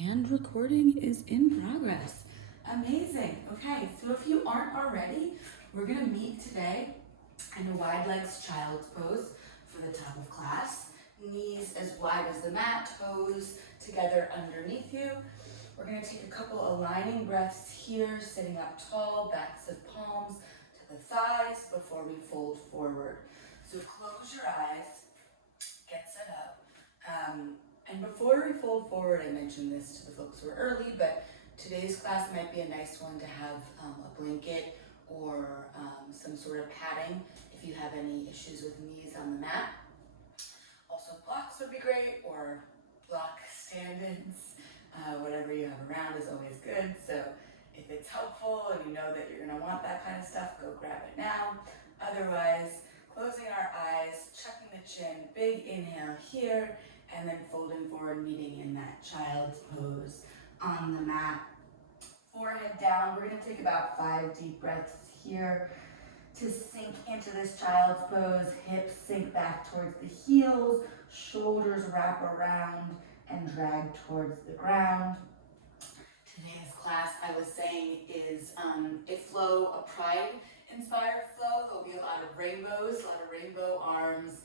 And recording is in progress. Amazing. Okay, so if you aren't already, we're gonna meet today in a wide legs child's pose for the top of class. Knees as wide as the mat, toes together underneath you. We're gonna take a couple aligning breaths here, sitting up tall, backs of palms to the thighs before we fold forward. So close your eyes, get set up. And before we fold forward, I mentioned this to the folks who are early, but today's class might be a nice one to have a blanket or some sort of padding if you have any issues with knees on the mat. Also blocks would be great, or block stand-ins. Whatever you have around is always good. So if it's helpful and you know that you're gonna want that kind of stuff, go grab it now. Otherwise, closing our eyes, chucking the chin, big inhale here, and then folding forward, meeting in that child's pose on the mat. Forehead down. We're gonna take about 5 deep breaths here to sink into this child's pose. Hips sink back towards the heels, shoulders wrap around and drag towards the ground. Today's class, I was saying, is a flow, a pride-inspired flow. There'll be a lot of rainbows, a lot of rainbow arms,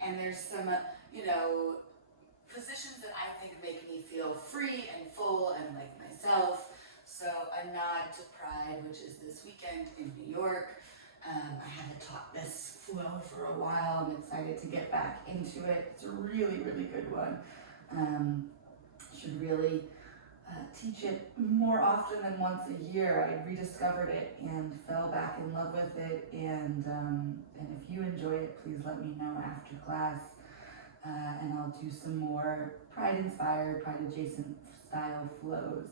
and there's some, positions that I think make me feel free and full and like myself. So a nod to Pride, which is this weekend in New York. I haven't taught this flow for a while. I'm excited to get back into it. It's a really, really good one. Should really teach it more often than once a year. I rediscovered it and fell back in love with it. And if you enjoy it, please let me know after class. And I'll do some more Pride-inspired, Pride-adjacent style flows.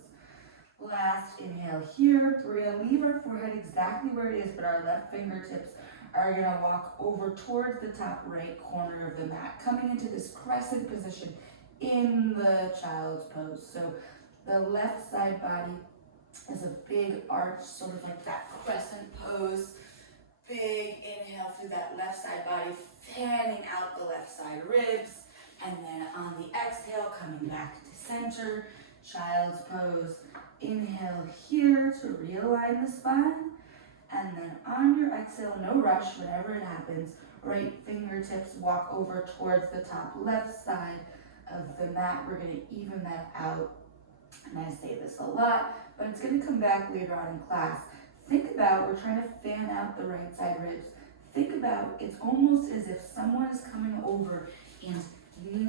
Last inhale here. We're going to leave our forehead exactly where it is, but our left fingertips are going to walk over towards the top right corner of the mat, coming into this crescent position in the child's pose. So the left side body is a big arch, sort of like that crescent pose. Big inhale through that left side body, fanning out the left side ribs. And then on the exhale, coming back to center, child's pose. Inhale here to realign the spine. And then on your exhale, no rush, whenever it happens, right fingertips walk over towards the top left side of the mat. We're going to even that out. And I say this a lot, but it's going to come back later on in class. Think about, we're trying to fan out the right side ribs. Think about, it's almost as if someone is coming over and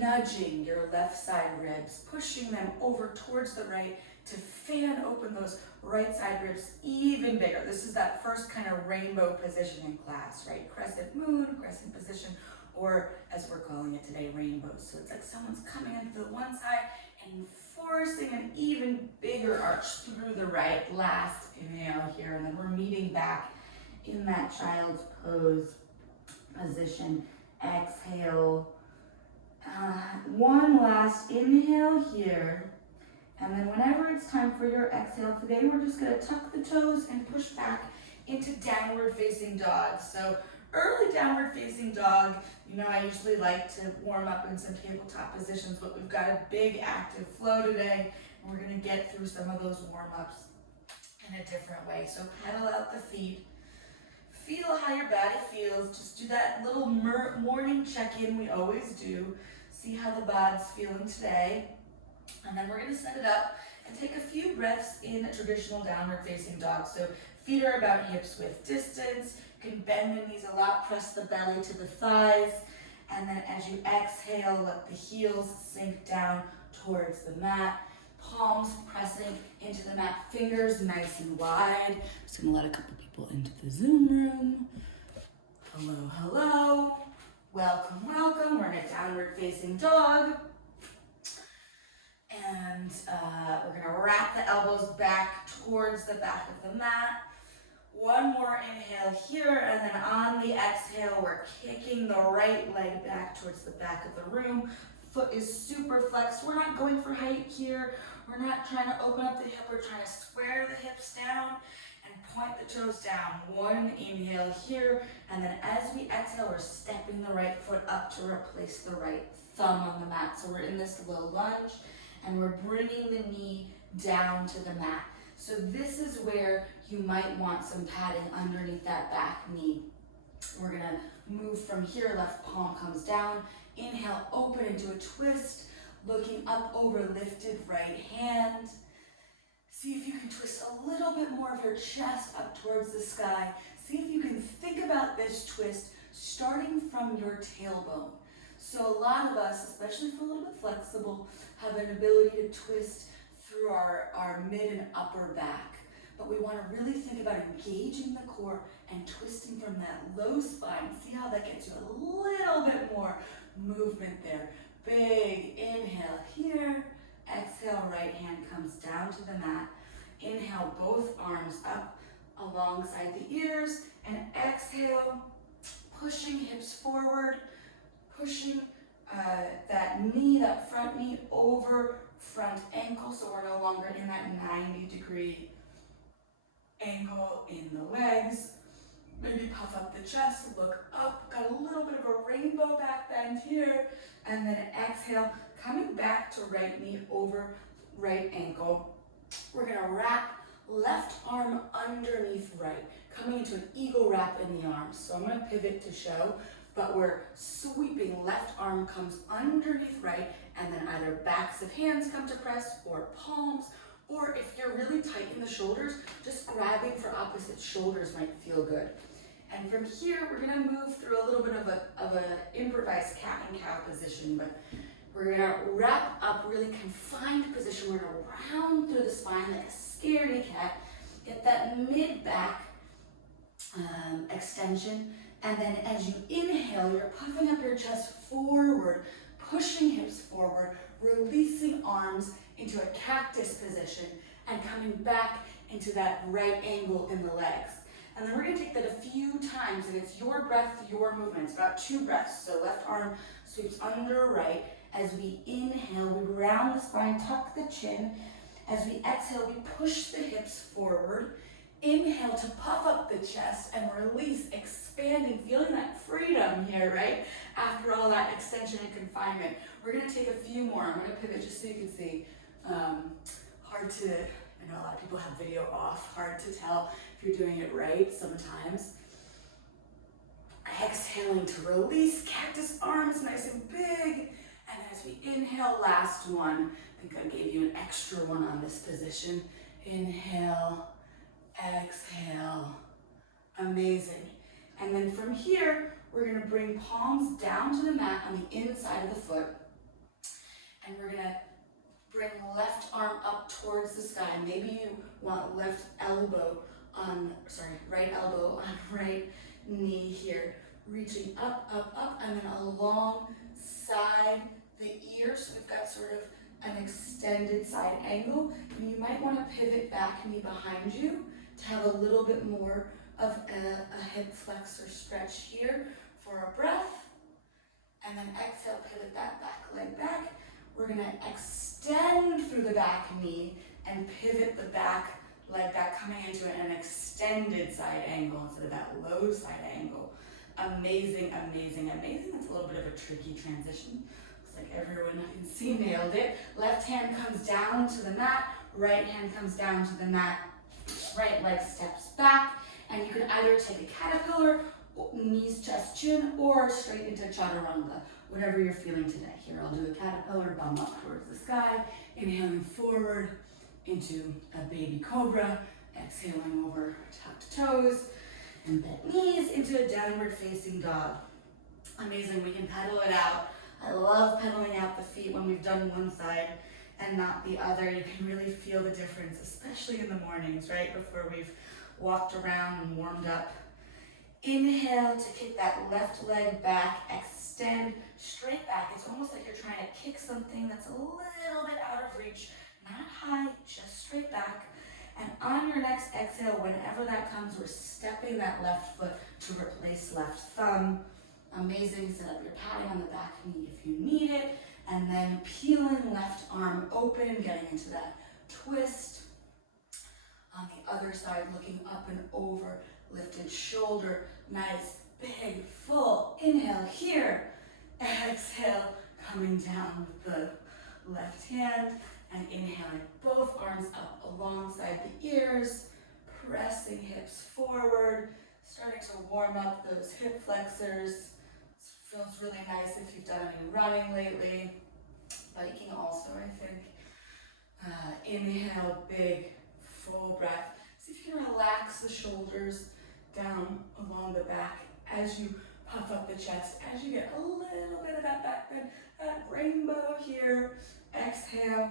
nudging your left side ribs, pushing them over towards the right to fan open those right side ribs even bigger. This is that first kind of rainbow position in class, right? Crescent moon, crescent position, or as we're calling it today, rainbows. So it's like someone's coming into the one side and forcing an even bigger arch through the right. Last inhale here, and then we're meeting back in that child's pose position. Exhale. One last inhale here. And then whenever it's time for your exhale, today we're just going to tuck the toes and push back into downward facing dog. So early downward facing dog, I usually like to warm up in some tabletop positions, but we've got a big active flow today, and we're going to get through some of those warm-ups in a different way. So pedal out the feet. Feel how your body feels. Just do that little morning check-in we always do. See how the body's feeling today. And then we're going to set it up and take a few breaths in a traditional downward facing dog. So feet are about hips width distance. You can bend the knees a lot, press the belly to the thighs. And then as you exhale, let the heels sink down towards the mat. Palms pressing into the mat, fingers nice and wide. Just going to let a couple people into the Zoom room. Hello, hello. Welcome, welcome. We're in a downward facing dog. And we're going to wrap the elbows back towards the back of the mat. One more inhale here, and then on the exhale, we're kicking the right leg back towards the back of the room. Foot is super flexed. We're not going for height here. We're not trying to open up the hip. We're trying to square the hips down and point the toes down. One inhale here, and then as we exhale, we're stepping the right foot up to replace the right thumb on the mat. So we're in this low lunge. and we're bringing the knee down to the mat. So this is where you might want some padding underneath that back knee. We're gonna move from here, left palm comes down. Inhale, open into a twist, looking up over lifted right hand. See if you can twist a little bit more of your chest up towards the sky. See if you can think about this twist starting from your tailbone. So a lot of us, especially if we're a little bit flexible, have an ability to twist through our mid and upper back. But we want to really think about engaging the core and twisting from that low spine. See how that gets you a little bit more movement there. Big inhale here. Exhale, right hand comes down to the mat. Inhale, both arms up alongside the ears. And exhale, pushing hips forward, pushing that knee, that front knee over front ankle. So we're no longer in that 90-degree angle in the legs. Maybe puff up the chest, look up, got a little bit of a rainbow back bend here, and then exhale, coming back to right knee over right ankle. We're gonna wrap left arm underneath right, coming into an eagle wrap in the arms. So I'm gonna pivot to show, but we're sweeping, left arm comes underneath right, and then either backs of hands come to press, or palms, or if you're really tight in the shoulders, just grabbing for opposite shoulders might feel good. And from here, we're gonna move through a little bit of a improvised cat and cow position, but we're gonna wrap up, really confined position. We're gonna round through the spine like a scaredy cat, get that mid-back extension, and then as you inhale, you're puffing up your chest forward, pushing hips forward, releasing arms into a cactus position, and coming back into that right angle in the legs. And then we're gonna take that a few times, and it's your breath, your movement. It's about 2 breaths. So left arm sweeps under right. As we inhale, we round the spine, tuck the chin. As we exhale, we push the hips forward. Inhale to puff up the chest and release, expanding, feeling that freedom here, right? After all that extension and confinement. We're gonna take a few more. I'm gonna pivot just so you can see. Hard to, I know a lot of people have video off, hard to tell if you're doing it right sometimes. Exhaling to release, cactus arms nice and big. And then as we inhale, last one. I think I gave you an extra one on this position. Inhale, exhale, amazing. And then from here, we're gonna bring palms down to the mat on the inside of the foot. And we're gonna bring left arm up towards the sky. Maybe you want right elbow on right knee here. Reaching up, up, up, and then alongside the ear. So we've got sort of an extended side angle. And you might want to pivot back knee behind you to have a little bit more of a hip flex or stretch here for a breath. And then exhale, pivot that back leg back. We're gonna extend through the back knee and pivot the back leg back, coming into an extended side angle instead of that low side angle. Amazing, amazing, amazing. That's a little bit of a tricky transition. Looks like everyone I can see nailed it. Left hand comes down to the mat, right hand comes down to the mat, right leg steps back, and you can either take a caterpillar, knees, chest, chin, or straight into chaturanga, whatever you're feeling today. Here, I'll do a caterpillar, bum up towards the sky, inhaling forward into a baby cobra, exhaling over tucked toes, and bent knees into a downward facing dog. Amazing, we can pedal it out. I love pedaling out the feet when we've done one side and not the other. You can really feel the difference, especially in the mornings, right? Before we've walked around and warmed up. Inhale to kick that left leg back, extend straight back. It's almost like you're trying to kick something that's a little bit out of reach, not high, just straight back. And on your next exhale, whenever that comes, we're stepping that left foot to replace left thumb. Amazing, set up your padding on the back knee if you need it. And then peeling left arm open, getting into that twist. On the other side, looking up and over, lifted shoulder, nice, big, full inhale here. Exhale, coming down with the left hand. and inhaling both arms up alongside the ears, pressing hips forward, starting to warm up those hip flexors. This feels really nice if you've done any running lately, but you can also, I think, inhale, big, full breath. See if you can relax the shoulders down along the back as you puff up the chest, as you get a little bit of that back bend, that rainbow here. Exhale,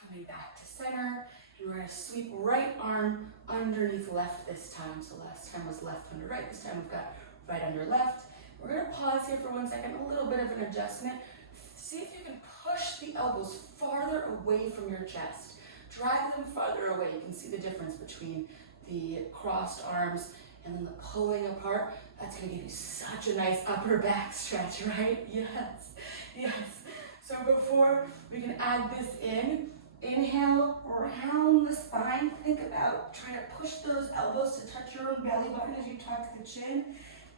coming back to center, and we're going to sweep right arm underneath left this time. So last time was left under right, this time we've got right under left. We're going to pause here for 1 second, a little bit of an adjustment. See if you can push the elbows farther away from your chest. Drag them farther away. You can see the difference between the crossed arms and then the pulling apart. That's going to give you such a nice upper back stretch, right? Yes, yes. So before we can add this in, inhale, round the spine. Think about trying to push those elbows to touch your own belly button as you tuck the chin.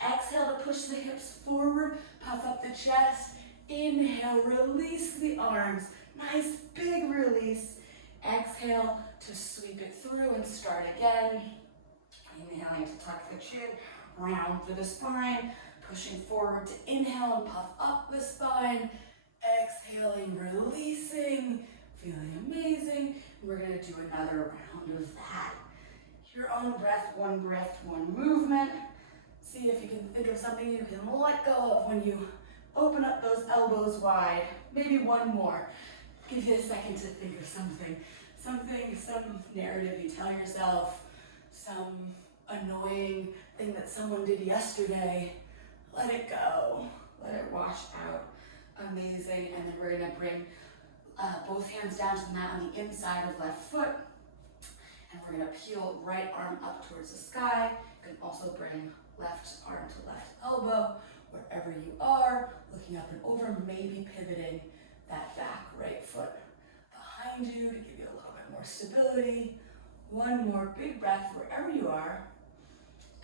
Exhale to push the hips forward, puff up the chest. Inhale, release the arms. Nice big release. Exhale to sweep it through and start again. Inhaling to tuck the chin, round through the spine, pushing forward to inhale and puff up the spine. Exhaling, releasing, feeling amazing. We're going to do another round of that. Your own breath, one movement. See if you can think of something you can let go of when you open up those elbows wide. Maybe one more. Give you a second to think of something. Some narrative you tell yourself, some annoying thing that someone did yesterday. Let it go. Let it wash out. Amazing. And then we're going to bring both hands down to the mat on the inside of left foot. And we're going to peel right arm up towards the sky. You can also bring left arm to left elbow, wherever you are, looking up and over, maybe pivoting that back right foot behind you to give you a little bit more stability. One more big breath wherever you are.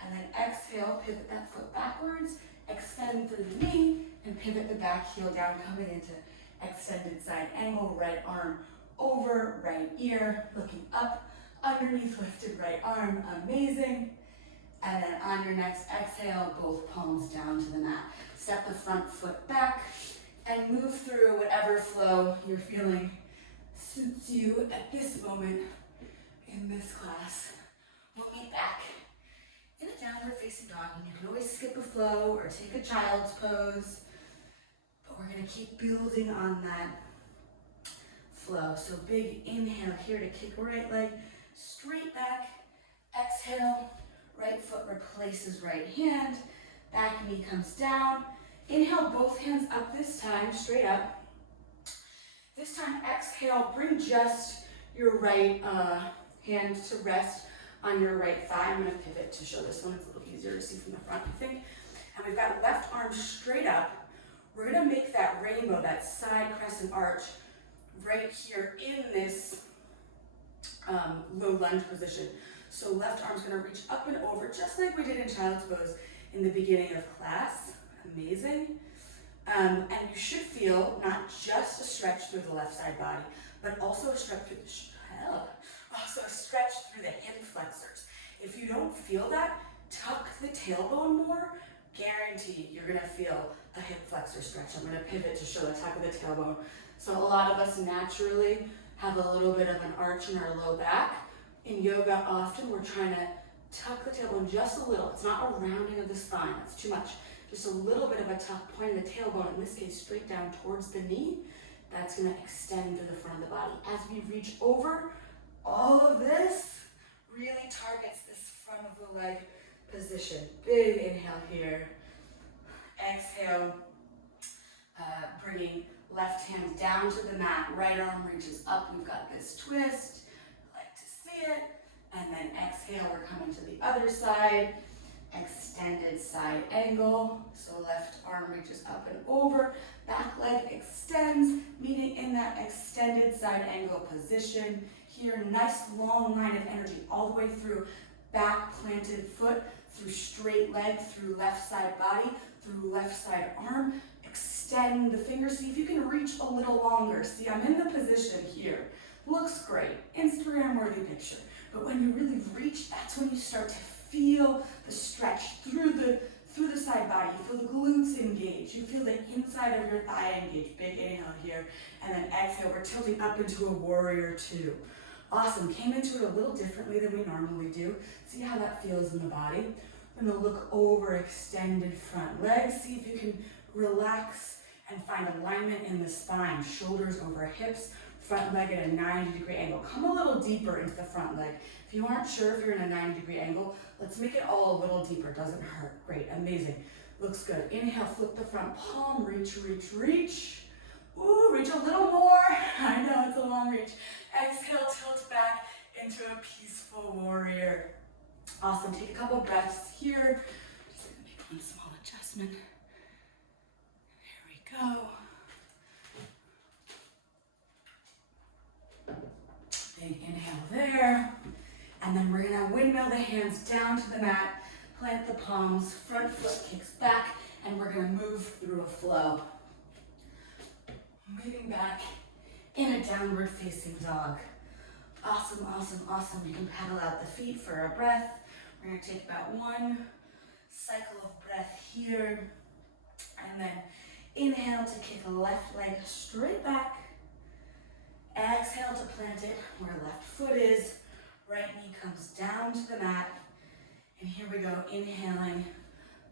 And then exhale, pivot that foot backwards, extend through the knee, and pivot the back heel down, coming into extended side angle, right arm over, right ear, looking up, underneath lifted right arm, amazing. And then on your next exhale, both palms down to the mat. Step the front foot back and move through whatever flow you're feeling suits you at this moment in this class. We'll meet back in a downward facing dog, and you can always skip a flow or take a child's pose, but we're going to keep building on that flow. So big inhale here to kick right leg straight back. Exhale, right foot replaces right hand, back knee comes down. Inhale, both hands up this time, straight up. This time, exhale, bring just your right hand to rest on your right thigh. I'm going to pivot to show this one. It's a little easier to see from the front, I think. And we've got left arm straight up. We're going to make that rainbow, that side crescent arch, right here in this low lunge position. So left arm's going to reach up and over, just like we did in child's pose in the beginning of class. Amazing. And you should feel not just a stretch through the left side body, but also a stretch through the hip flexors. If you don't feel that, tuck the tailbone more. Guaranteed you're going to feel a hip flexor stretch. I'm going to pivot to show the tuck of the tailbone. So a lot of us naturally have a little bit of an arch in our low back. In yoga, often we're trying to tuck the tailbone just a little. It's not a rounding of the spine. That's too much. Just a little bit of a tuck, pointing the tailbone, in this case, straight down towards the knee. That's going to extend through the front of the body. As we reach over, all of this really targets this front of the leg position. Big inhale here. Exhale, bringing left hand down to the mat. Right arm reaches up. We've got this twist. I like to see it. And then exhale, we're coming to the other side. Extended side angle. So left arm reaches up and over. Back leg extends, meaning in that extended side angle position. Here, nice long line of energy all the way through back planted foot, through straight leg, through left side body, through left side arm. Extend the fingers, see if you can reach a little longer. See, I'm in the position here. Looks great, Instagram-worthy picture. But when you really reach, that's when you start to feel the stretch through the side body. You feel the glutes engage. You feel the inside of your thigh engage. Big inhale here, and then exhale. We're tilting up into a warrior two. Awesome, came into it a little differently than we normally do. See how that feels in the body. I'm gonna look over extended front legs. See if you can relax and find alignment in the spine. Shoulders over hips, front leg at a 90-degree angle. Come a little deeper into the front leg. If you aren't sure if you're in a 90-degree angle, let's make it all a little deeper. Doesn't hurt. Great, amazing. Looks good. Inhale, flip the front palm, reach, reach, reach. Ooh, reach a little more. I know it's a long reach. Exhale, tilt back into a peaceful warrior. Awesome, take a couple breaths here. Just gonna make one small adjustment. There we go. Big inhale there. And then we're gonna windmill the hands down to the mat, plant the palms, front foot kicks back, and we're gonna move through a flow. Moving back in a downward facing dog. Awesome, awesome, awesome. You can paddle out the feet for a breath. We're gonna take about one cycle of breath here. And then inhale to kick a left leg straight back. Exhale to plant it where left foot is. Right knee comes down to the mat. And here we go, inhaling,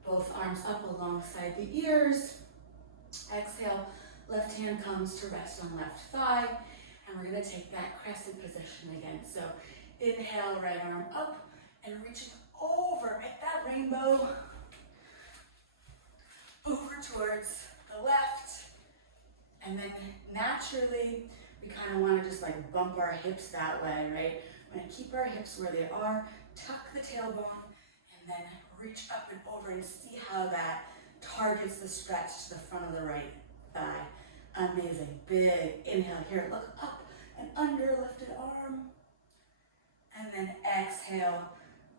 both arms up alongside the ears. Exhale, left hand comes to rest on left thigh. And we're gonna take that crescent position again. So inhale, right arm up and reaching over, make that rainbow over towards the left. And then naturally, we kind of want to just like bump our hips that way, right? We're going to keep our hips where they are, tuck the tailbone, and then reach up and over and see how that targets the stretch to the front of the right thigh. Amazing. Big inhale here. Look up and under, lifted arm. And then exhale,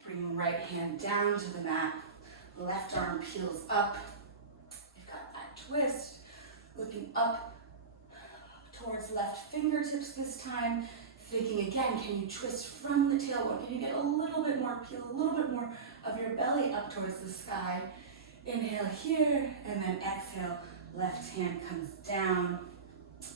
bring right hand down to the mat. Left arm peels up. You've got that twist. Looking up towards left fingertips this time. Thinking again, can you twist from the tailbone? Can you get a little bit more, peel a little bit more of your belly up towards the sky? Inhale here, and then exhale, left hand comes down,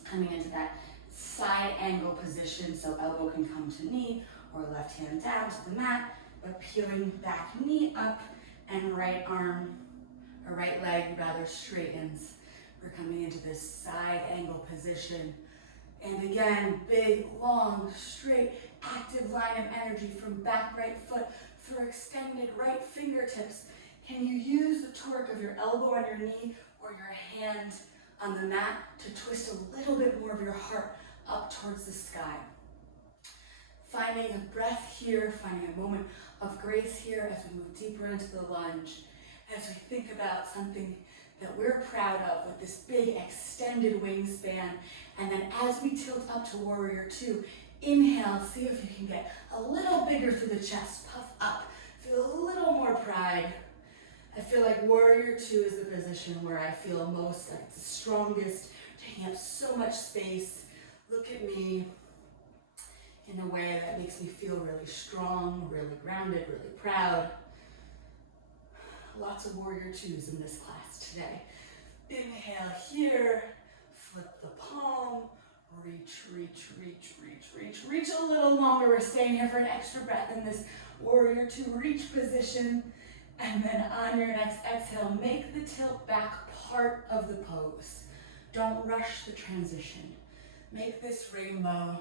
coming into that side angle position, so elbow can come to knee, or left hand down to the mat, but peeling back knee up, and right arm, or right leg rather straightens. We're coming into this side angle position. And again, big, long, straight, active line of energy from back right foot for extended right fingertips. Can you use the torque of your elbow on your knee or your hand on the mat to twist a little bit more of your heart up towards the sky? Finding a breath here, finding a moment of grace here as we move deeper into the lunge, as we think about something that we're proud of with this big extended wingspan. And then as we tilt up to warrior two, inhale, see if you can get a little bigger through the chest, puff up, feel a little more pride. I feel like warrior two is the position where I feel most like the strongest, taking up so much space. Look at me in a way that makes me feel really strong, really grounded, really proud. Lots of warrior twos in this class today. Inhale here, flip the palm, reach, reach, reach, reach, reach. Reach a little longer. We're staying here for an extra breath in this warrior two reach position. And then on your next exhale, make the tilt back part of the pose. Don't rush the transition. Make this rainbow.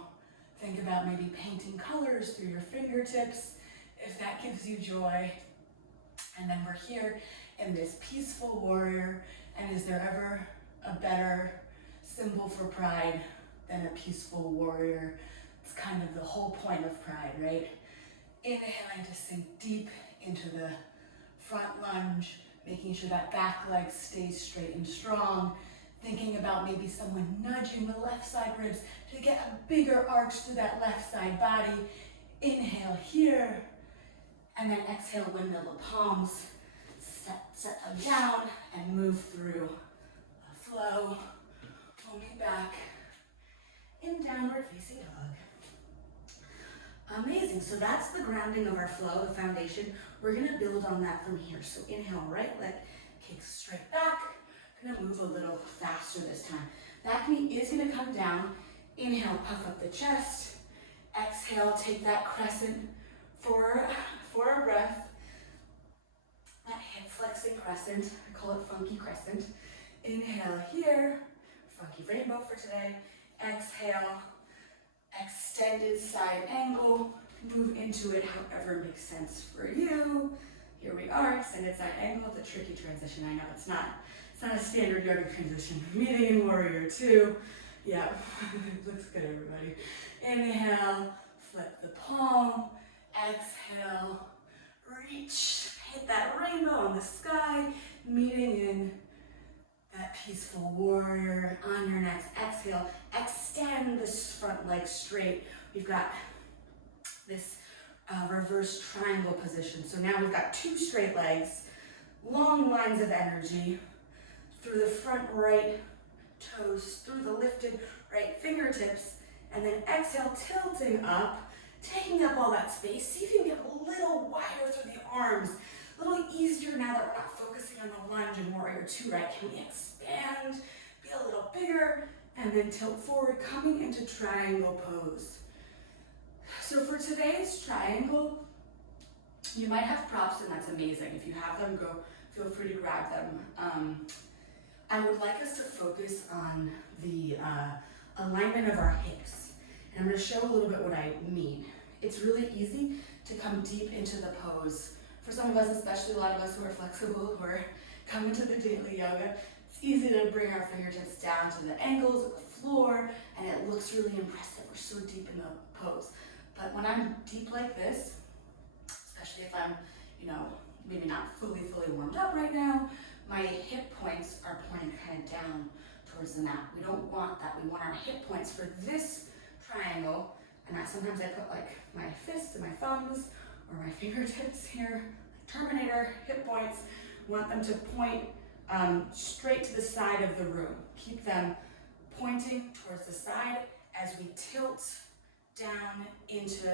Think about maybe painting colors through your fingertips, if that gives you joy. And then we're here in this peaceful warrior. And is there ever a better symbol for pride than a peaceful warrior? It's kind of the whole point of pride, right? Inhaling to sink deep into the front lunge, making sure that back leg stays straight and strong. Thinking about maybe someone nudging the left side ribs to get a bigger arch to that left side body. Inhale here. And then exhale, windmill the palms, set them down and move through a flow. Pull me back in downward facing dog. Amazing, so that's the grounding of our flow, the foundation. We're gonna build on that from here. So inhale, right leg kicks straight back. Gonna move a little faster this time. Back knee is gonna come down. Inhale, puff up the chest. Exhale, take that crescent for a breath. That hip flexing crescent, I call it funky crescent. Inhale here, funky rainbow for today. Exhale, extended side angle. Move into it however makes sense for you. Here we are, extended side angle. It's a tricky transition, I know it's not a standard yoga transition. Meeting in warrior two. Yeah, looks good everybody. Inhale, flip the palm. Exhale, reach, hit that rainbow on the sky. Meeting in that peaceful warrior. On your next exhale, extend this front leg straight. We've got this reverse triangle position. So now we've got two straight legs, long lines of energy through the front right toes, through the lifted right fingertips, and then exhale, tilting up, taking up all that space. See if you can get a little wider through the arms, a little easier now that we're not focusing on the lunge in warrior two, right? Can we expand, be a little bigger, and then tilt forward, coming into triangle pose. So for today's triangle, you might have props, and that's amazing. If you have them, go, feel free to grab them. I would like us to focus on the alignment of our hips. And I'm going to show a little bit what I mean. It's really easy to come deep into the pose. For some of us, especially a lot of us who are flexible, who are coming to the daily yoga, it's easy to bring our fingertips down to the ankles of the floor, and it looks really impressive. We're so deep in the pose. But when I'm deep like this, especially if I'm, maybe not fully warmed up right now, my hip points are pointing kind of down towards the mat. We don't want that. We want our hip points for this triangle, and that sometimes I put like my fists and my thumbs or my fingertips here, like Terminator hip points. We want them to point straight to the side of the room. Keep them pointing towards the side as we tilt down into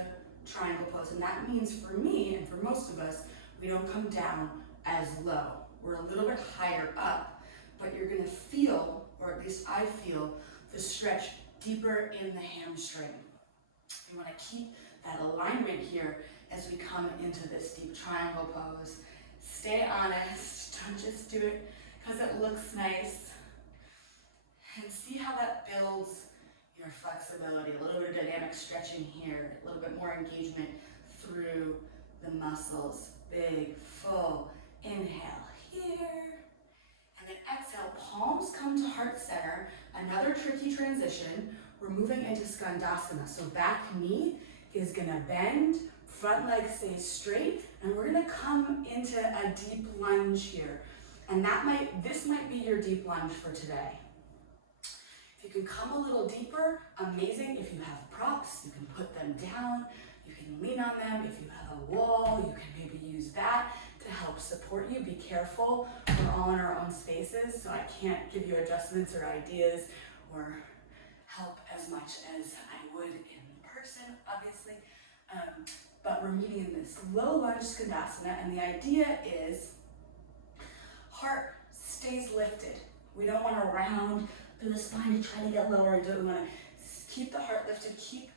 triangle pose. And that means for me and for most of us, we don't come down as low. We're a little bit higher up, but you're gonna feel, or at least I feel, the stretch deeper in the hamstring. We wanna keep that alignment here as we come into this deep triangle pose. Stay honest, don't just do it because it looks nice. And see how that builds your flexibility, a little bit of dynamic stretching here, a little bit more engagement through the muscles. Big, full inhale here. And then exhale, palms come to heart center. Another tricky transition. We're moving into skandasana. So back knee is gonna bend, front leg stays straight, and we're gonna come into a deep lunge here. And this might be your deep lunge for today. If you can come a little deeper, amazing. If you have props, you can put them down. You can lean on them. If you have a wall, you can maybe use that to help support you. Be careful. We're all in our own spaces, so I can't give you adjustments or ideas or help as much as I would in person, obviously. But we're meeting in this low lunge skandasana, and the idea is heart stays lifted. We don't want to round through the spine to try to get lower and do it. We want to keep the heart lifted, keep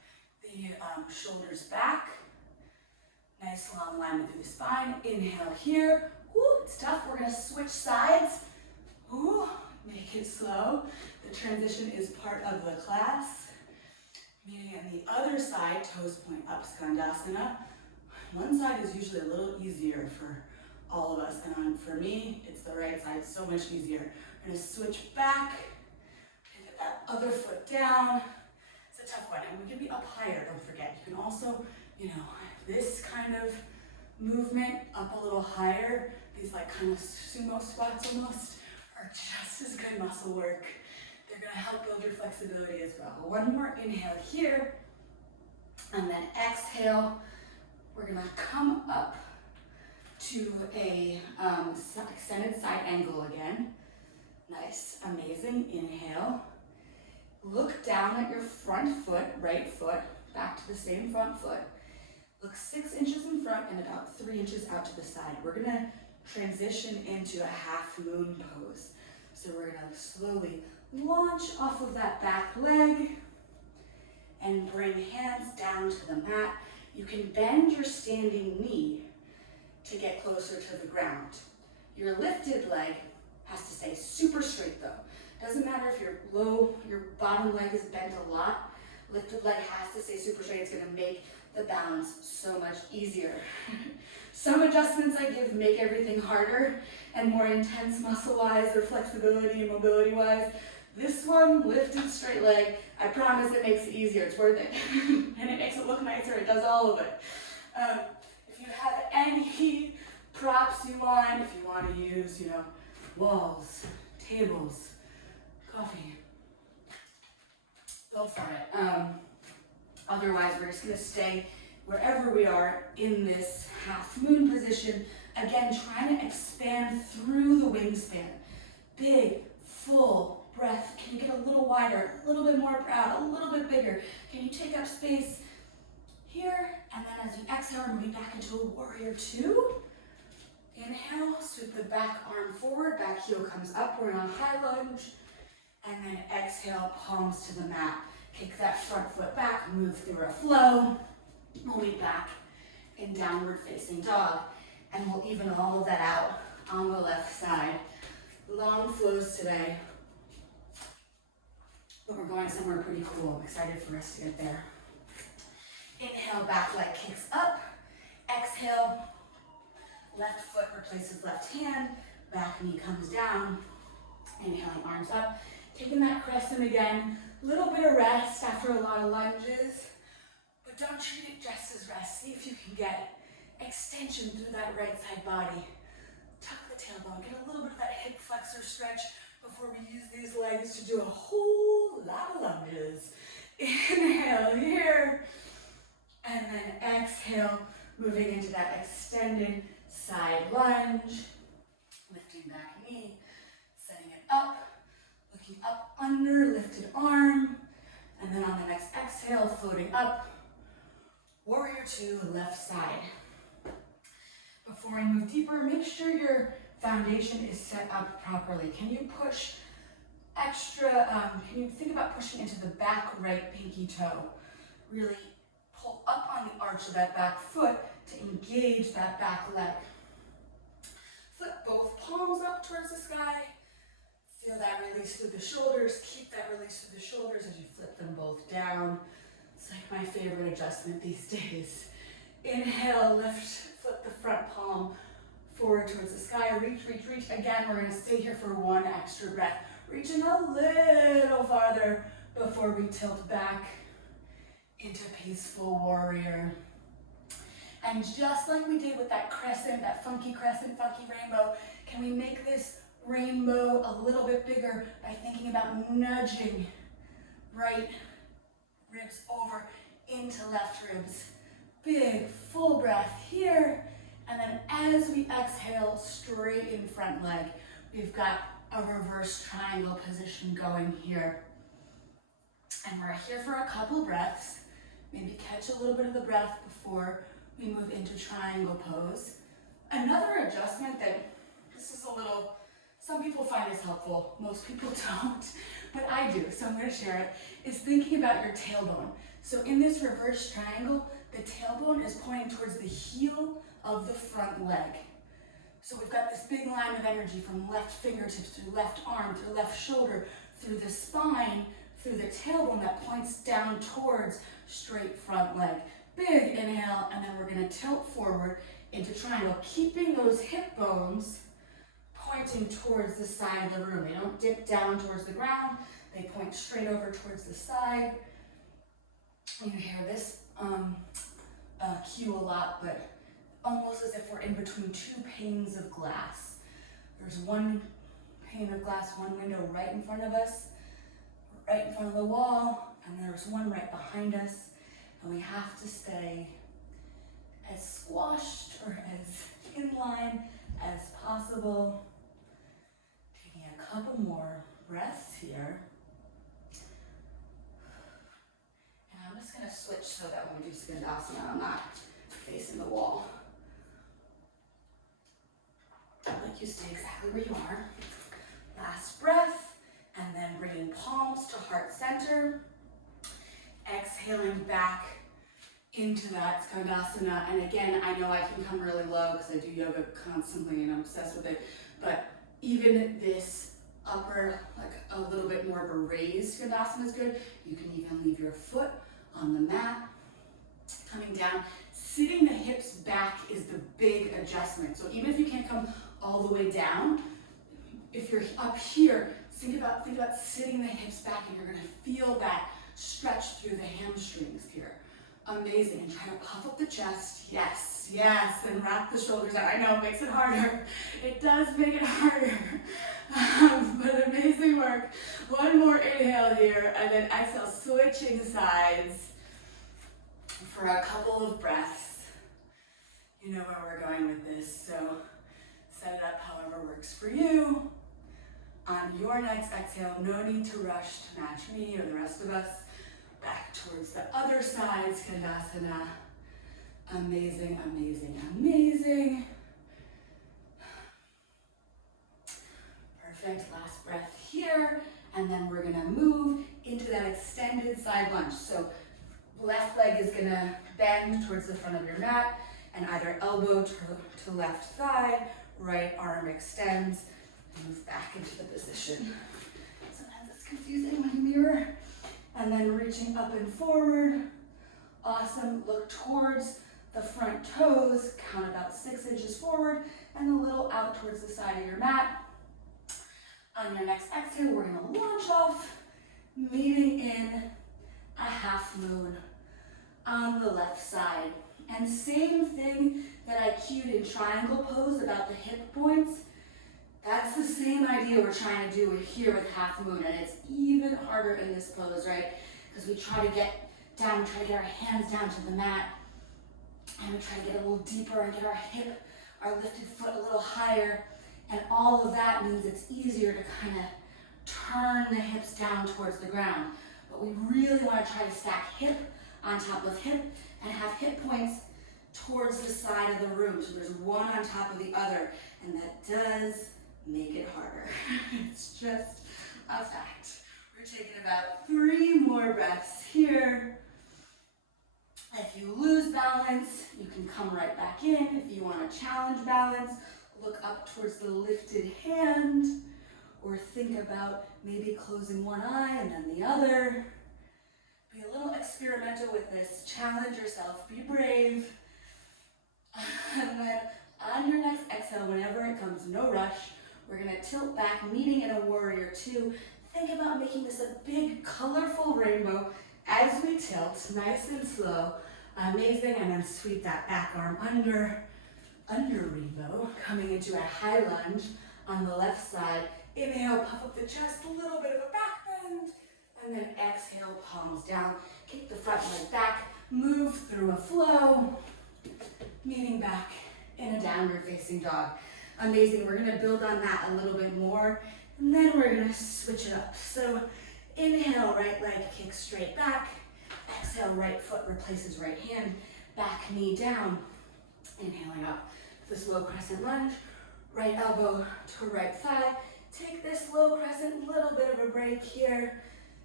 the shoulders back. Nice long alignment through the spine. Inhale here. Woo, it's tough. We're going to switch sides. Ooh, make it slow. The transition is part of the class. Meaning on the other side, toes point up, skandasana. One side is usually a little easier for all of us, and for me, it's the right side, so much easier. We're gonna switch back, pivot that other foot down. It's a tough one, and we can be up higher, don't forget. You can also, this kind of movement up a little higher, these like kind of sumo squats almost, are just as good muscle work. They're gonna help build your flexibility as well. One more inhale here, and then exhale. We're gonna come up to a extended side angle again. Nice, amazing. Inhale. Look down at your front foot, right foot, back to the same front foot. Look 6 inches in front and about 3 inches out to the side. We're gonna transition into a half moon pose. So we're gonna slowly launch off of that back leg and bring hands down to the mat. You can bend your standing knee to get closer to the ground. Your lifted leg has to stay super straight though. Doesn't matter if you're low, your bottom leg is bent a lot. Lifted leg has to stay super straight. It's gonna make the balance so much easier. Some adjustments I give make everything harder and more intense muscle-wise or flexibility and mobility-wise. This one, lifted straight leg, I promise it makes it easier. It's worth it. And it makes it look nicer. It does all of it. If you have any props you want, if you want to use, walls, tables, coffee, go for it. Otherwise, we're just going to stay wherever we are in this half moon position. Again, trying to expand through the wingspan. Big, full breath. Can you get a little wider, a little bit more proud, a little bit bigger? Can you take up space here? And then as you exhale, we're moving back into a warrior 2. Inhale, sweep the back arm forward, back heel comes up, we're in a high lunge. And then exhale, palms to the mat. Kick that front foot back, move through a flow. We'll be back in downward facing dog. And we'll even all of that out on the left side. Long flows today, but we're going somewhere pretty cool. I'm excited for us to get there. Inhale, back leg kicks up. Exhale, left foot replaces left hand. Back knee comes down. Inhaling, arms up. Taking that crescent again. Little bit of rest after a lot of lunges, but don't treat it just as rest. See if you can get extension through that right side body. Tuck the tailbone, get a little bit of that hip flexor stretch before we use these legs to do a whole lot of lunges. Inhale here, and then exhale, moving into that extended side lunge. Lifting back knee, setting it up, looking up under, lifted arm, and then on the next exhale, floating up, warrior 2, left side. Before I move deeper, make sure your foundation is set up properly. Can you push extra, can you think about pushing into the back right pinky toe? Really pull up on the arch of that back foot to engage that back leg. Flip both palms up towards the sky. Feel that release through the shoulders. Keep that release through the shoulders as you flip them both down. It's like my favorite adjustment these days. Inhale, lift, flip the front palm forward towards the sky. Reach, reach, reach. Again, we're gonna stay here for one extra breath. Reaching a little farther before we tilt back into peaceful warrior. And just like we did with that crescent, that funky crescent, funky rainbow, can we make this rainbow a little bit bigger by thinking about nudging right ribs over into left ribs. Big, full breath here. And then as we exhale, straighten front leg. We've got a reverse triangle position going here. And we're here for a couple breaths. Maybe catch a little bit of the breath before we move into triangle pose. Another adjustment that, this is a little, some people find this helpful, most people don't, but I do, so I'm going to share it, is thinking about your tailbone. So in this reverse triangle, the tailbone is pointing towards the heel of the front leg. So we've got this big line of energy from left fingertips through left arm, through left shoulder, through the spine, through the tailbone that points down towards straight front leg. Big inhale, and then we're going to tilt forward into triangle, keeping those hip bones pointing towards the side of the room. They don't dip down towards the ground, they point straight over towards the side. You hear this cue a lot, but almost as if we're in between two panes of glass. There's one pane of glass, one window right in front of us, right in front of the wall, and there's one right behind us, and we have to stay as squashed or as in line as possible. Taking a couple more breaths here. And I'm just gonna switch so that when we do skandasana, I'm not facing the wall. Like you stay exactly where you are. Last breath, and then bringing palms to heart center. Exhaling back into that skandasana. And again, I know I can come really low because I do yoga constantly and I'm obsessed with it. But even this upper, like a little bit more of a raised skandasana is good. You can even leave your foot on the mat. Coming down, sitting the hips back is the big adjustment. So even if you can't come all the way down, if you're up here, think about sitting the hips back, and you're gonna feel that stretch through the hamstrings here. Amazing. And try to puff up the chest. Yes, yes. And wrap the shoulders out. I know it makes it harder. It does make it harder. But amazing work. One more inhale here, and then exhale, switching sides for a couple of breaths. You know where we're going with this, so set it up however works for you. On your next exhale, no need to rush to match me or the rest of us. Back towards the other side, skandasana. Amazing, amazing, amazing. Perfect, last breath here. And then we're gonna move into that extended side lunge. So left leg is gonna bend towards the front of your mat, and either elbow to left thigh, right arm extends, and move back into the position. Sometimes it's confusing when you mirror. And then reaching up and forward. Awesome. Look towards the front toes. Count about 6 inches forward and a little out towards the side of your mat. On your next exhale, we're going to launch off, meeting in a half moon on the left side. And same thing that I cued in triangle pose about the hip points. That's the same idea we're trying to do here with half moon, and it's even harder in this pose, right? Because we try to get down, try to get our hands down to the mat, and we try to get a little deeper and get our lifted foot a little higher, and all of that means it's easier to kind of turn the hips down towards the ground. But we really want to try to stack hip on top of hip and have hip points towards the side of the room, so there's one on top of the other, and that does make it harder. It's just a fact. We're taking about 3 more breaths here. If you lose balance, you can come right back in. If you want to challenge balance, look up towards the lifted hand, or think about maybe closing one eye and then the other. Be a little experimental with this. Challenge yourself. Be brave. And then on your next exhale, whenever it comes, no rush, we're going to tilt back, meeting in a warrior 2. Think about making this a big, colorful rainbow as we tilt, nice and slow. Amazing. And then sweep that back arm under rainbow, coming into a high lunge on the left side. Inhale, puff up the chest, a little bit of a back bend. And then exhale, palms down. Kick the front leg back, move through a flow, meeting back in a downward facing dog. Amazing. We're going to build on that a little bit more, and then we're going to switch it up. So inhale, right leg kicks straight back. Exhale, right foot replaces right hand, back knee down. Inhaling up, this low crescent lunge, right elbow to right thigh. Take this low crescent, little bit of a break here.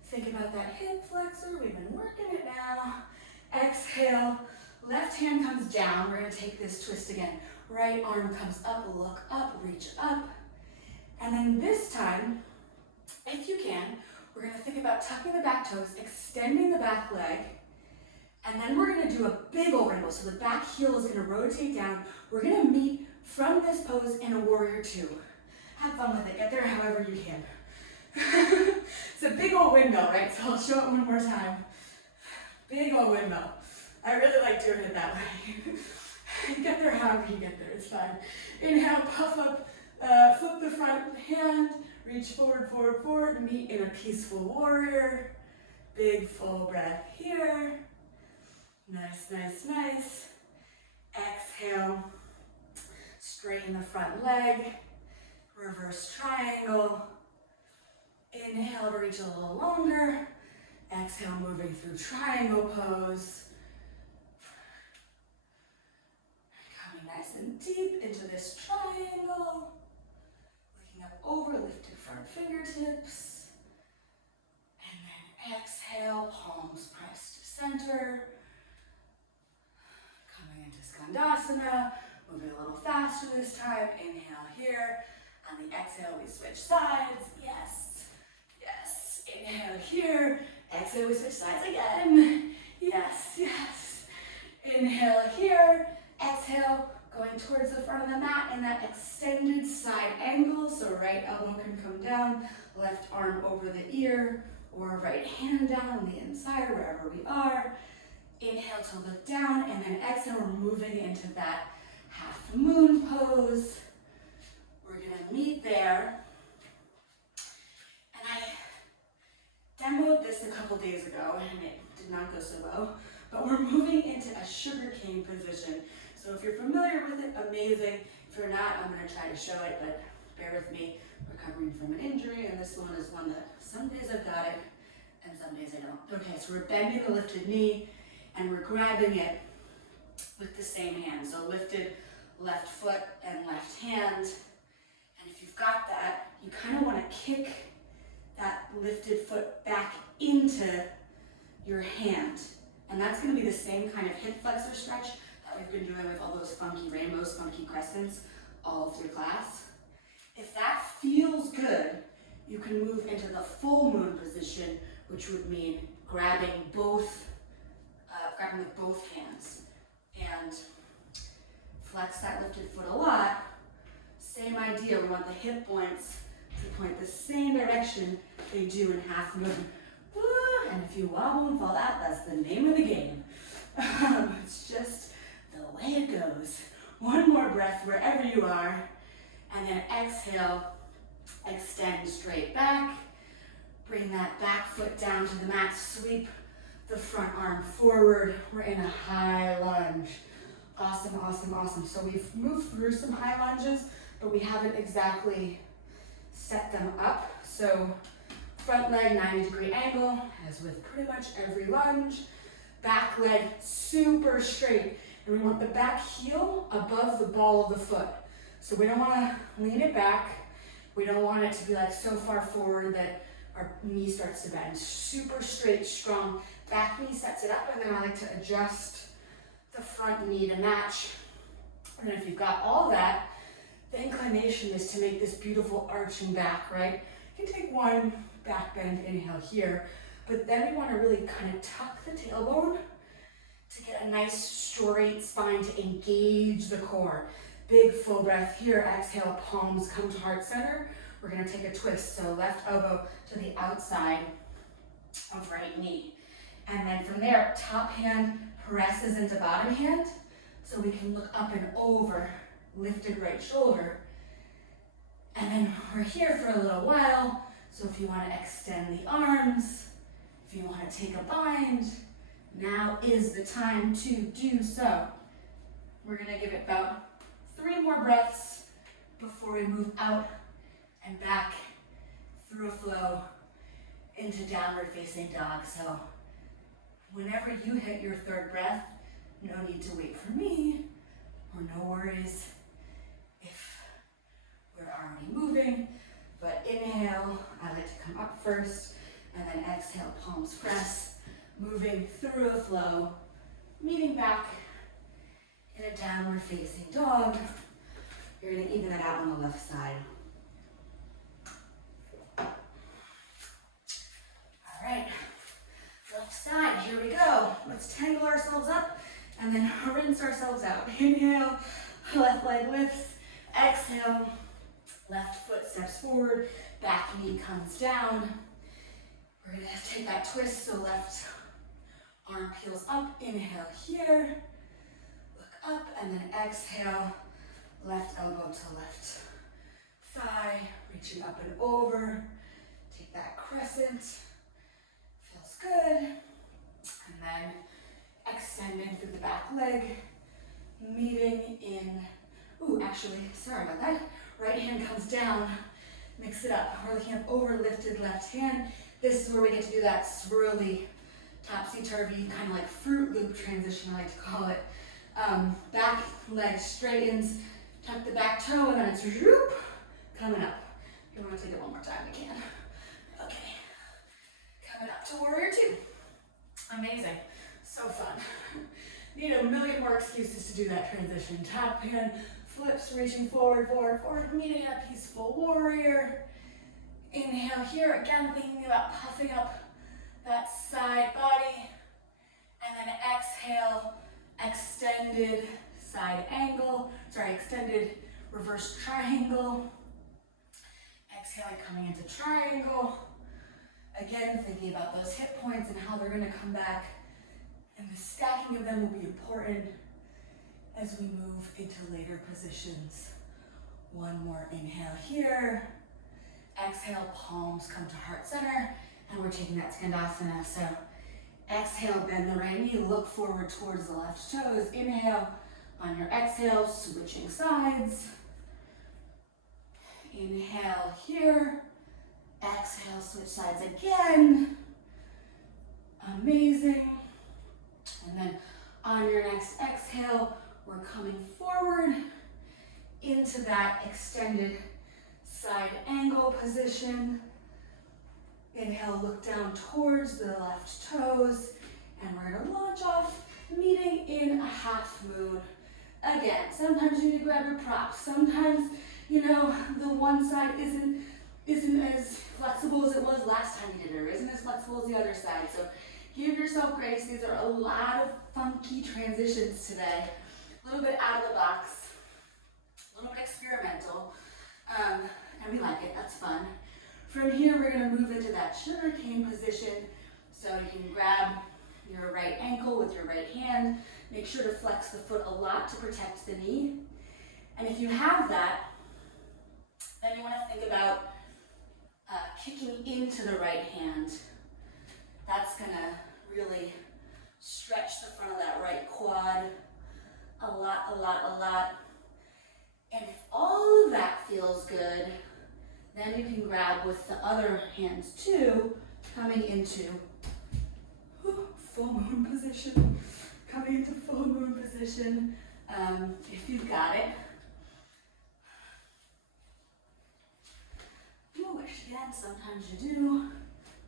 Think about that hip flexor. We've been working it now. Exhale, left hand comes down. We're going to take this twist again. Right arm comes up, look up, reach up. And then this time, if you can, we're going to think about tucking the back toes, extending the back leg, and then we're going to do a big old rainbow. So the back heel is going to rotate down. We're going to meet from this pose in a warrior 2. Have fun with it. Get there however you can. It's a big old windmill, right? So I'll show it one more time. Big old windmill. I really like doing it that way. Get there however you get there, it's fine. Inhale, puff up, flip the front hand, reach forward, forward, forward, meet in a peaceful warrior. Big full breath here. Nice, nice, nice. Exhale, straighten the front leg, reverse triangle, Inhale to reach a little longer. Exhale, moving through triangle pose. Coming nice and deep into this triangle. Looking up over, lifted front fingertips. And then exhale, palms pressed to center. Coming into skandasana. Moving a little faster this time. Inhale here. On the exhale, we switch sides. Yes. Yes. Inhale here. Exhale, we switch sides again. Yes, yes. Inhale here. Exhale, going towards the front of the mat in that extended side angle. So right elbow can come down, left arm over the ear, or right hand down on the inside, wherever we are. Inhale to look down, and then exhale, we're moving into that half moon pose. We're gonna meet there. And I demoed this a couple days ago, and it did not go so well, but we're moving into a sugar cane position. So if you're familiar with it, amazing. If you're not, I'm gonna try to show it, but bear with me. Recovering from an injury, and this one is one that some days I've got it, and some days I don't. Okay, so we're bending the lifted knee, and we're grabbing it with the same hand. So lifted left foot and left hand. And if you've got that, you kind of want to kick that lifted foot back into your hand. And that's going to be the same kind of hip flexor stretch that we've been doing with all those funky rainbows, funky crescents all through class. If that feels good, you can move into the full moon position, which would mean grabbing with both hands. And flex that lifted foot a lot. Same idea, we want the hip points to point the same direction they do in half moon. And if you wobble and fall out, that's the name of the game. It's just the way it goes. One more breath wherever you are, and then exhale, extend straight back. Bring that back foot down to the mat, sweep the front arm forward. We're in a high lunge. Awesome, awesome, awesome. So we've moved through some high lunges, but we haven't exactly set them up. So front leg 90-degree angle, as with pretty much every lunge. Back leg super straight. And we want the back heel above the ball of the foot. So we don't want to lean it back. We don't want it to be like so far forward that our knee starts to bend. Super straight, strong. Back knee sets it up, and then I like to adjust the front knee to match. And if you've got all that, the inclination is to make this beautiful arching back, right? You can take one back bend inhale here, but then we want to really kind of tuck the tailbone to get a nice straight spine to engage the core. Big full breath here. Exhale, palms come to heart center. We're going to take a twist. So left elbow to the outside of right knee. And then from there, top hand presses into bottom hand. So we can look up and over, lifted right shoulder. And then we're here for a little while. So if you want to extend the arms, if you want to take a bind, now is the time to do so. We're going to give it about 3 more breaths before we move out and back through a flow into downward facing dog. So whenever you hit your 3rd breath, no need to wait for me, or no worries if we're already moving. But inhale, I like to come up first, and then exhale, palms press, moving through a flow, meeting back in a downward facing dog. You're going to even it out on the left side. All right, left side, here we go. Let's tangle ourselves up and then rinse ourselves out. Inhale, left leg lifts. Exhale, left foot steps forward, back knee comes down. We're going to take that twist, so left arm peels up. Inhale here, look up, and then exhale, left elbow to left thigh, reaching up and over. Take that crescent, feels good. And then extending through the back leg, meeting in, actually, sorry about that. Right hand comes down Mix it up. We're looking at overlifted left hand. This is where we get to do that swirly, topsy-turvy, kind of like Fruit Loop transition, I like to call it. Back leg straightens, tuck the back toe, and then it's whoop, coming up. If you want to take it one more time, we can. Okay. Coming up to warrior two. Amazing. So fun. Need a million more excuses to do that transition. Top hand flips, reaching forward, forward, forward, meeting a peaceful warrior. Inhale here, again thinking about puffing up that side body. And then exhale, extended side angle, extended reverse triangle. Exhaling, coming into triangle. Again, thinking about those hip points and how they're gonna come back. And the stacking of them will be important as we move into later positions. One more inhale here. Exhale, palms come to heart center, and we're taking that skandasana. So exhale, bend the right knee, look forward towards the left toes. Inhale, on your exhale, switching sides. Inhale here. Exhale, switch sides again. Amazing. And then on your next exhale, we're coming forward into that extended side angle position. Inhale, look down towards the left toes, and we're gonna launch off, meeting in a half moon. Again, sometimes you need to grab your props. Sometimes, you know, the one side isn't as flexible as it was last time you did it, or isn't as flexible as the other side. So give yourself grace. These are a lot of funky transitions today. A little bit out of the box, a little bit experimental, and we like it, that's fun. From here, we're gonna move into that sugar cane position. So you can grab your right ankle with your right hand. Make sure to flex the foot a lot to protect the knee. And if you have that, then you wanna think about kicking into the right hand. That's gonna really stretch the front of that right quad a lot, a lot, a lot. And if all of that feels good, then you can grab with the other hand too, coming into full moon position. Coming into full moon position, if you've got it. Which again, sometimes you do,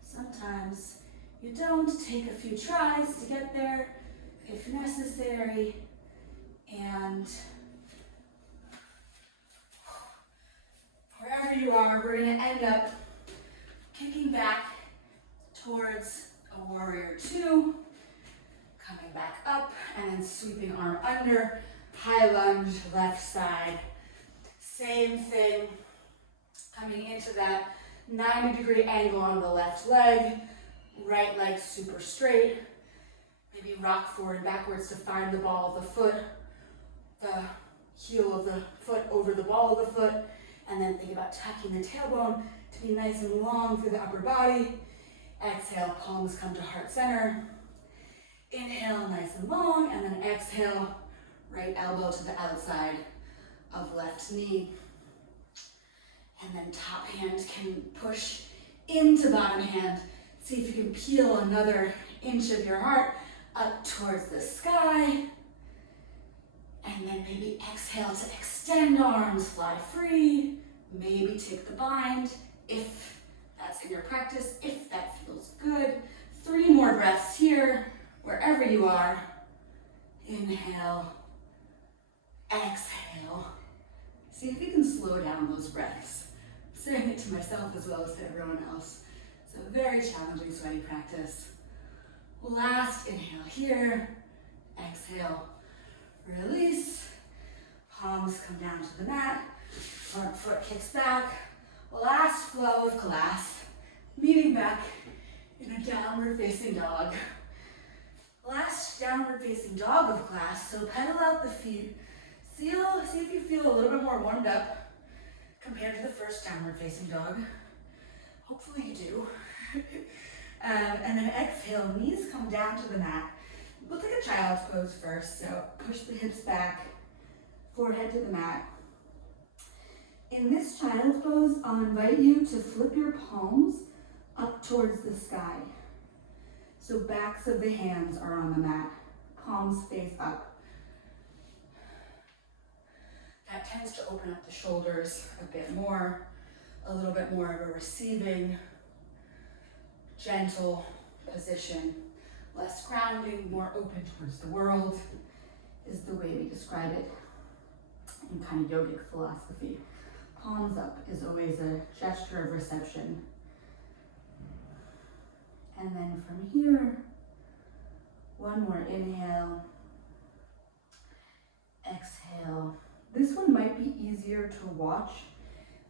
sometimes you don't. Take a few tries to get there if necessary. And wherever you are, we're gonna end up kicking back towards a warrior two, coming back up, and then sweeping arm under, high lunge, left side. Same thing, coming into that 90-degree angle on the left leg, right leg super straight. Maybe rock forward and backwards to find the ball of the foot, the heel of the foot over the ball of the foot, and then think about tucking the tailbone to be nice and long through the upper body. Exhale, palms come to heart center. Inhale, nice and long, and then exhale, right elbow to the outside of left knee. And then top hand can push into bottom hand. See if you can peel another inch of your heart up towards the sky. And then maybe exhale to extend arms, fly free. Maybe take the bind if that's in your practice, if that feels good. 3 more breaths here, wherever you are. Inhale, exhale. See if you can slow down those breaths. I'm saying it to myself as well as to everyone else. It's a very challenging sweaty practice. Last inhale here, exhale, release. Palms come down to the mat, front foot kicks back. Last flow of class, meeting back in a downward facing dog. Last downward facing dog of class, so pedal out the feet. See if you feel a little bit more warmed up compared to the first downward facing dog. Hopefully you do. And then exhale, knees come down to the mat. Look like a child's pose first, so push the hips back, forehead to the mat. In this child's pose, I'll invite you to flip your palms up towards the sky. So backs of the hands are on the mat, palms face up. That tends to open up the shoulders a bit more, a little bit more of a receiving, gentle position. Less grounding, more open towards the world is the way we describe it in kind of yogic philosophy. Palms up is always a gesture of reception. And then from here, one more inhale, exhale. This one might be easier to watch.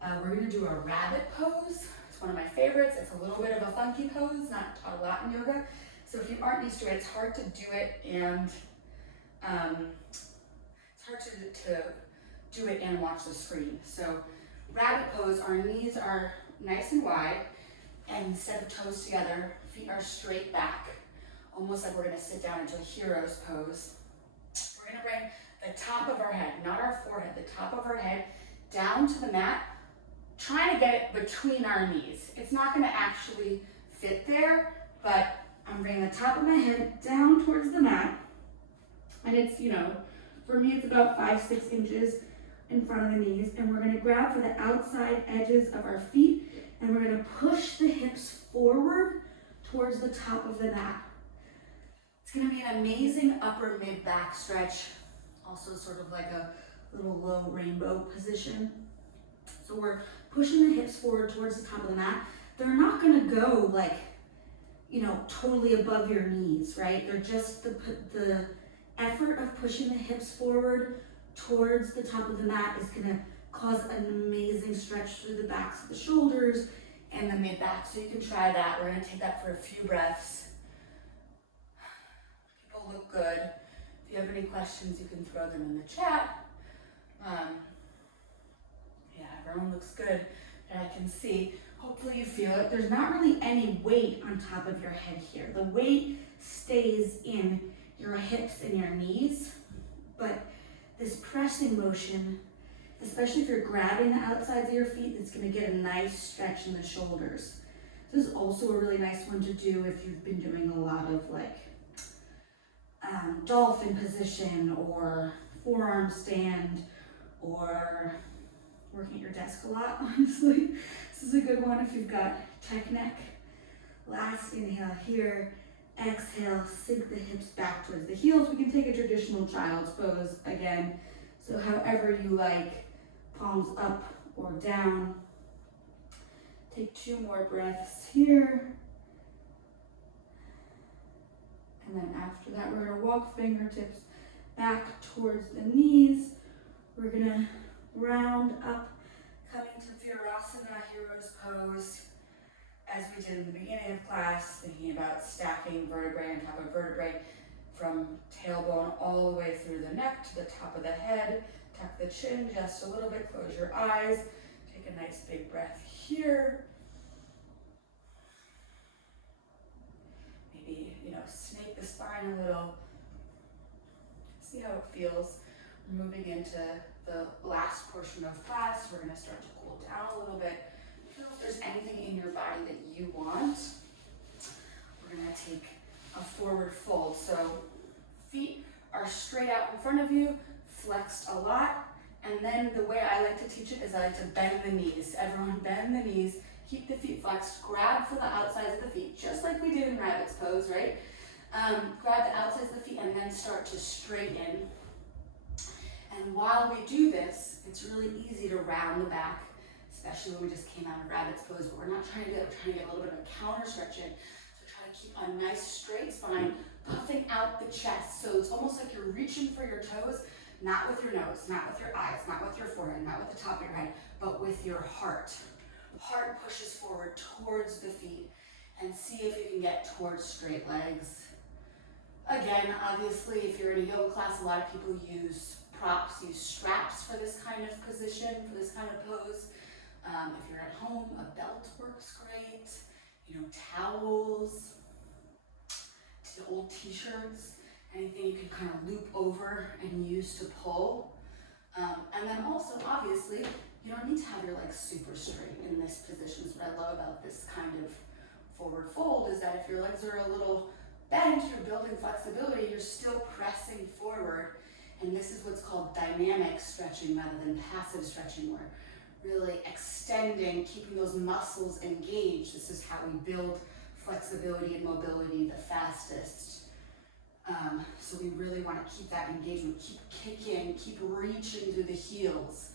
We're gonna do a rabbit pose. It's one of my favorites. It's a little bit of a funky pose, not taught a lot in yoga. So if you aren't used to it, it's hard to do it and it's hard to do it and watch the screen. So rabbit pose, our knees are nice and wide, and instead of toes together, feet are straight back, almost like we're gonna sit down into a hero's pose. We're gonna bring the top of our head, not our forehead, the top of our head down to the mat, trying to get it between our knees. It's not gonna actually fit there, but I'm bringing the top of my head down towards the mat, and it's, you know, for me it's about 5-6 inches in front of the knees, and we're gonna grab for the outside edges of our feet, and we're gonna push the hips forward towards the top of the mat. It's gonna be an amazing upper mid back stretch, also sort of like a little low rainbow position. So we're pushing the hips forward towards the top of the mat. They're not gonna go like, you know, totally above your knees, right? They're just the effort of pushing the hips forward towards the top of the mat is gonna cause an amazing stretch through the backs of the shoulders and the mid back. So you can try that. We're gonna take that for a few breaths. People look good. If you have any questions, you can throw them in the chat. Yeah, everyone looks good that I can see. Hopefully you feel it. There's not really any weight on top of your head here. The weight stays in your hips and your knees, but this pressing motion, especially if you're grabbing the outsides of your feet, it's gonna get a nice stretch in the shoulders. This is also a really nice one to do if you've been doing a lot of like dolphin position or forearm stand or working at your desk a lot, honestly. This is a good one if you've got tech neck. Last inhale here, exhale, sink the hips back towards the heels. We can take a traditional child's pose again. So however you like, palms up or down. Take 2 more breaths here. And then after that, we're gonna walk fingertips back towards the knees. We're gonna round up, coming to virasana, hero's pose, as we did in the beginning of class, thinking about stacking vertebrae on top of vertebrae from tailbone all the way through the neck to the top of the head. Tuck the chin just a little bit, close your eyes, take a nice big breath here. Maybe, you know, snake the spine a little. See how it feels. We're moving into the last portion of class. We're gonna start to cool down a little bit. Feel if there's anything in your body that you want. We're gonna take a forward fold. So feet are straight out in front of you, flexed a lot. And then the way I like to teach it is I like to bend the knees. Everyone bend the knees, keep the feet flexed, grab for the outsides of the feet, just like we did in rabbit's pose, right? Grab the outsides of the feet and then start to straighten. And while we do this, it's really easy to round the back, especially when we just came out of rabbit's pose, but we're not trying to do that. We're trying to get a little bit of a counter stretch in. So try to keep a nice straight spine, puffing out the chest. So it's almost like you're reaching for your toes, not with your nose, not with your eyes, not with your forehead, not with the top of your head, but with your heart. Heart pushes forward towards the feet, and see if you can get towards straight legs. Again, obviously, if you're in a yoga class, a lot of people use props, use straps for this kind of position, for this kind of pose. If you're at home, a belt works great. You know, towels, old t-shirts, anything you can kind of loop over and use to pull. And then also, obviously, You don't need to have your legs super straight in this position. So what I love about this kind of forward fold is that if your legs are a little bent, you're building flexibility, you're still pressing forward. And this is what's called dynamic stretching rather than passive stretching, where really extending, keeping those muscles engaged. This is how we build flexibility and mobility the fastest. So we really want to keep that engagement, keep kicking, keep reaching through the heels.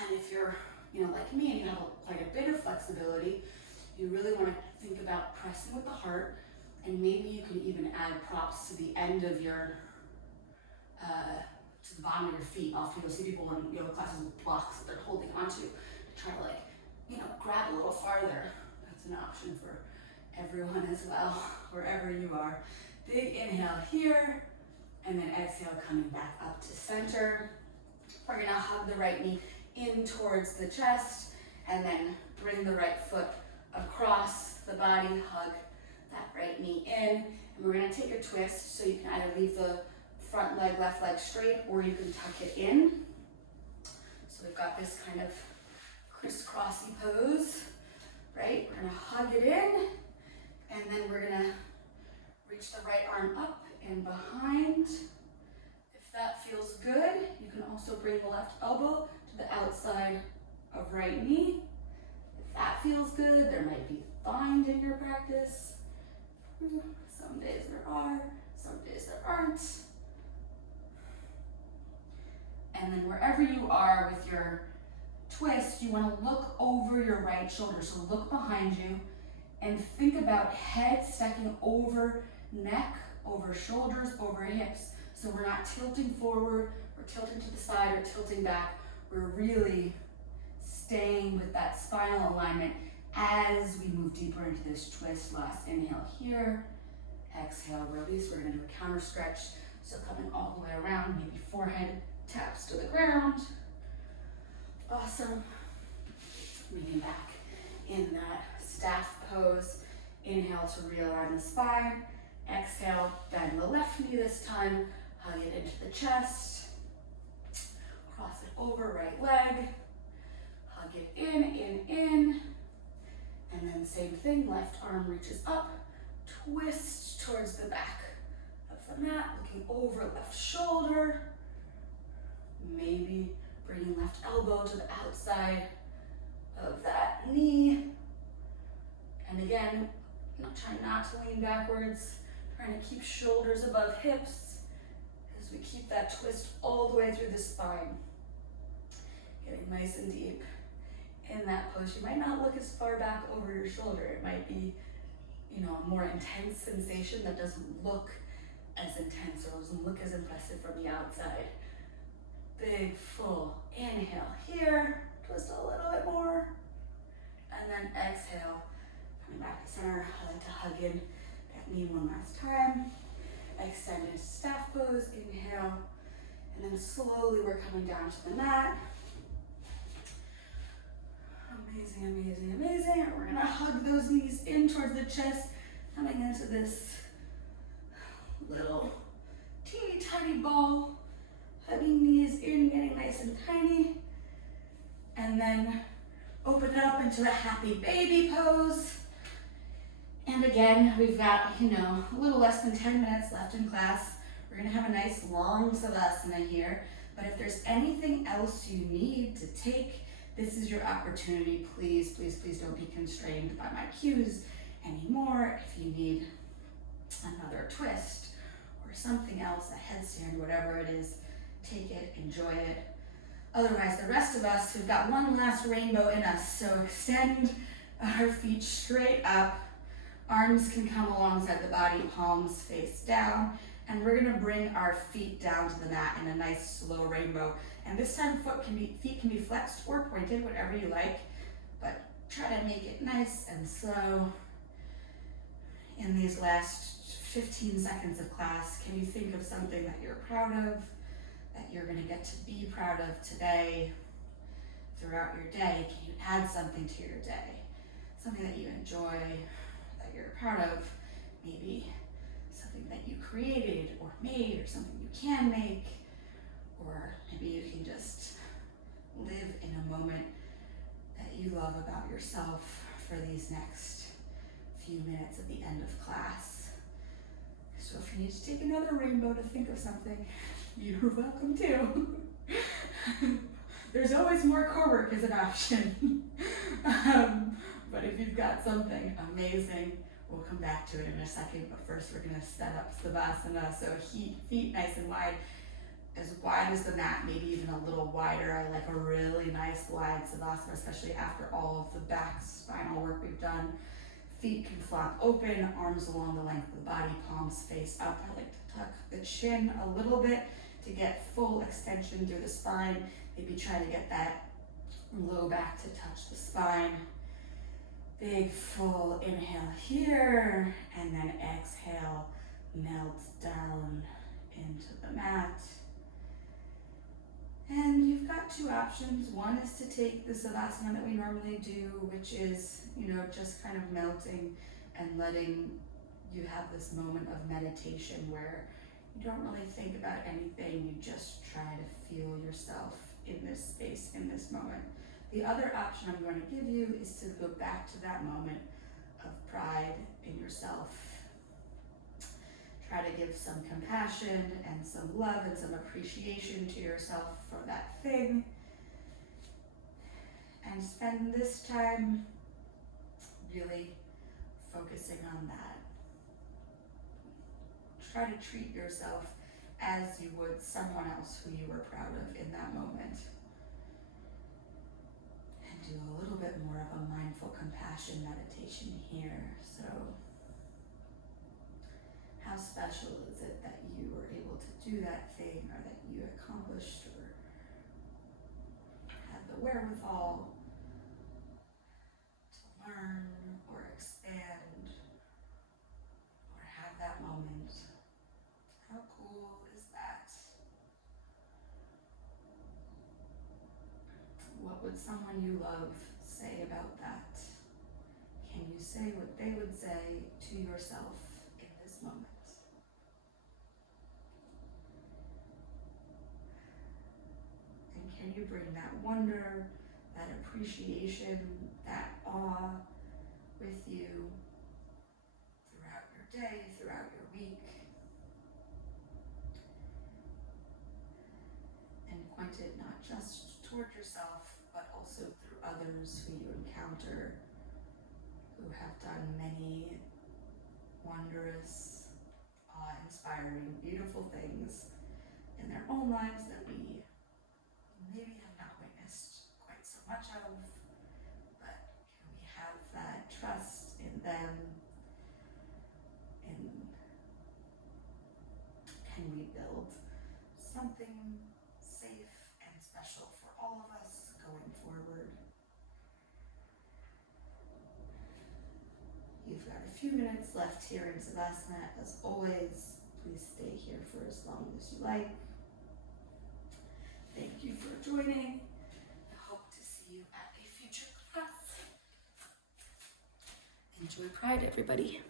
And if you're, like me and you have quite a bit of flexibility, you really want to think about pressing with the heart, and maybe you can even add props to the end of your, to the bottom of your feet. Often you'll see people in yoga classes with blocks that they're holding onto to try to grab a little farther. That's an option for everyone as well, wherever you are. Big inhale here, and then exhale coming back up to center. We're gonna hug the right knee in towards the chest, and then bring the right foot across the body, hug that right knee in, and we're gonna take a twist, so you can either leave the front leg, left leg straight, or you can tuck it in. So we've got this kind of crisscrossy pose, right? We're gonna hug it in, and then we're gonna reach the right arm up and behind. If that feels good, you can also bring the left elbow to the outside of right knee. If that feels good, there might be bind in your practice. Some days there are, some days there aren't. And then wherever you are with your twist, you want to look over your right shoulder. So look behind you and think about head stacking over neck, over shoulders, over hips. So we're not tilting forward, we're tilting to the side or tilting back. We're really staying with that spinal alignment as we move deeper into this twist. Last inhale here, exhale, release. We're gonna do a counter stretch. So coming all the way around, maybe forehead taps to the ground. Awesome. Leaning back in that staff pose. Inhale to realign the spine. Exhale, bend the left knee this time. Hug it into the chest. Cross it over right leg. Hug it in. And then same thing, left arm reaches up. Twist towards the back of the mat, looking over left shoulder. Maybe bringing left elbow to the outside of that knee. And again, trying not to lean backwards, trying to keep shoulders above hips as we keep that twist all the way through the spine. Getting nice and deep in that pose. You might not look as far back over your shoulder. It might be, a more intense sensation that doesn't look as intense or doesn't look as impressive from the outside. Big, full inhale here. Twist a little bit more. And then exhale. Coming back to center, I like to hug in that knee one last time. Extended staff pose, inhale. And then slowly we're coming down to the mat. Amazing. We're gonna hug those knees in towards the chest, coming into this little teeny tiny ball. Hugging knees in, getting nice and tiny. And then open it up into a happy baby pose. And again, we've got, a little less than 10 minutes left in class. We're gonna have a nice long savasana here. But if there's anything else you need to take, this is your opportunity. Please don't be constrained by my cues anymore. If you need another twist or something else, a headstand, whatever it is, take it, enjoy it. Otherwise, the rest of us, we've got one last rainbow in us. So extend our feet straight up. Arms can come alongside the body, palms face down. And we're gonna bring our feet down to the mat in a nice slow rainbow. And this time feet can be flexed or pointed, whatever you like, but try to make it nice and slow. In these last 15 seconds of class, can you think of something that you're proud of, that you're gonna get to be proud of today, throughout your day? Can you add something to your day? Something that you enjoy, that you're proud of, maybe something that you created or made, or something you can make, or maybe you can just live in a moment that you love about yourself for these next few minutes at the end of class. So if you need to take another rainbow to think of something, you're welcome too. There's always more core work as an option. But if you've got something amazing, we'll come back to it in a second. But first we're gonna set up skandasanas. So feet nice and wide as the mat, maybe even a little wider. I like a really nice wide savasana, especially after all of the back spinal work we've done. Feet can flop open, arms along the length of the body, palms face up. I like to tuck the chin a little bit to get full extension through the spine. Maybe try to get that low back to touch the spine. Big full inhale here, and then exhale, melt down into the mat. And you've got two options. One is to take the savasana that we normally do, which is, just kind of melting and letting you have this moment of meditation where you don't really think about anything, you just try to feel yourself in this space, in this moment. The other option I'm going to give you is to go back to that moment of pride in yourself. Try to give some compassion and some love and some appreciation to yourself for that thing. And spend this time really focusing on that. Try to treat yourself as you would someone else who you were proud of in that moment. And do a little bit more of a mindful compassion meditation here. So, how special is it that you were able to do that thing, or that you accomplished, or had the wherewithal to learn or expand or have that moment? How cool is that? What would someone you love say about that? Can you say what they would say to yourself in this moment? And can you bring that wonder, that appreciation, that awe with you throughout your day, throughout your week? And point it not just toward yourself, but also through others who you encounter, who have done many wondrous, awe-inspiring, beautiful things in their own lives that we maybe have not witnessed quite so much of, but can we have that trust in them, and can we build something safe and special for all of us going forward? You've got a few minutes left here in Savasana. As always, please stay here for as long as you like. Thank you for joining. I hope to see you at a future class. Enjoy Pride, everybody.